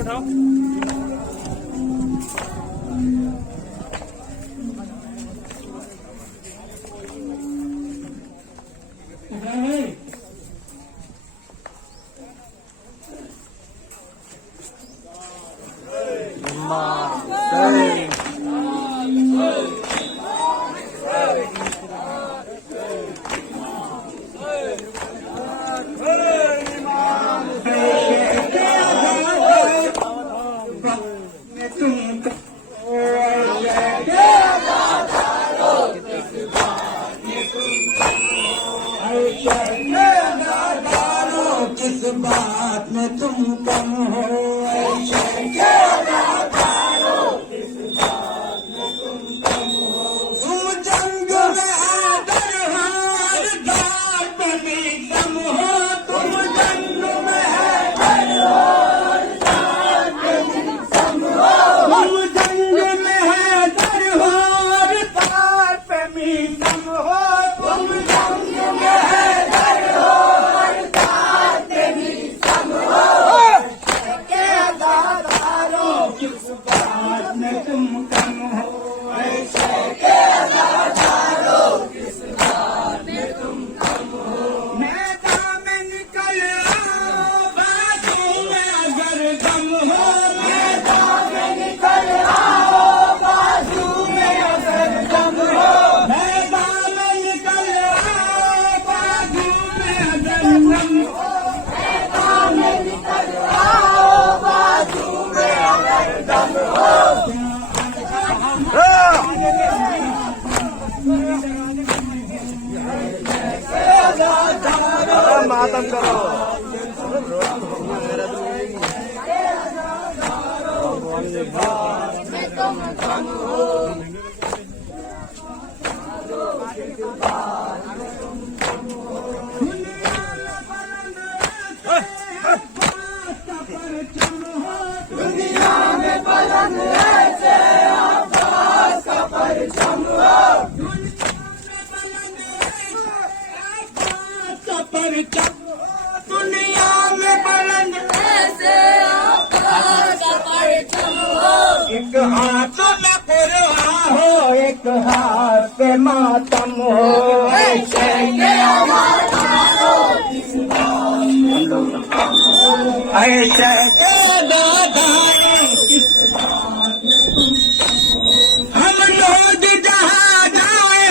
उठाओ। किस बात में तुम कम हो तुम जंग में हैदर हो दार पे भी दम हो तुम जंग में हैदर हो तुम जंग में हैदर हो दार पे भी दम हो तुम जंग में हैदर हो किस बात में तुम कम हो ऐसे के आजादारो किस बात में तुम कम हो मैदान में निकल आओ बाजू में अगर दम हो मैदान में निकल आओ बाजू में अगर दम हो मैदान में निकल आओ बाजू में अगर दम हो मैदान में निकल आओ बाजू में अगर दम हो मातम करो। दुनिया में बुलंद ऐसे आवाज का परचम हो दुनिया में बुलंद ऐसे आवाज का परचम हो एक हाथ में पुरवा हो एक हाथ पे मातम हो ऐसे के आवाज़ो ऐसे के दादारो हम लोग जहाँ जाए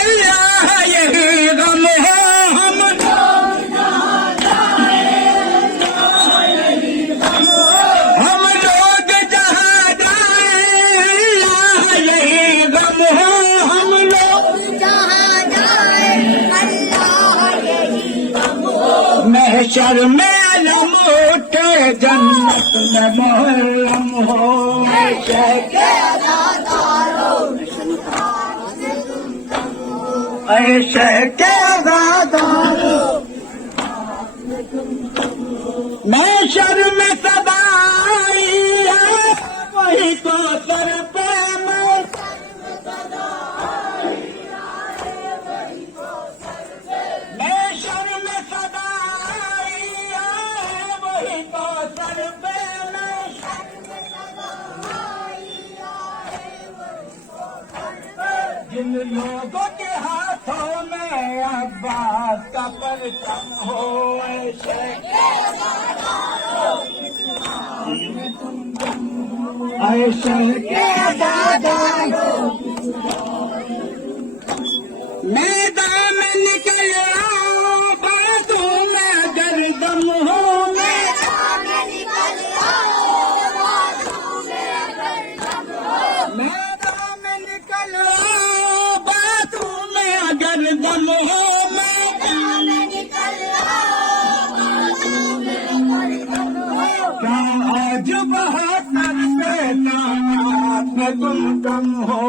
अल्लाह यही गम हो हम लोग जहाँ जाए अल्लाह यही गम हो हम लोग जहाँ जाए अल्लाह यही गम हो हम लोग जहाँ जाए अल्लाह यही गम हो महशर में अलम उठे जन्नत में मुहर्रम हो ऐसे के आजादारो ऐसे के आजादारो महशर में सदाई है वही तो सर पे महशर में सदाई है वही तो सर पे जिन लोगों के हाथों में अब्बास का परचम हो ऐसे ऐसे के आजादारो मैदान में निकल आओ बातों में अगर दम हो मैदान में निकल आओ बातों में अगर दम हो मैदान में निकल आओ बातों में अगर दम हो मैदान में निकल आओ बातों में अगर दम हो क्या आज बहुत में तुम कम हो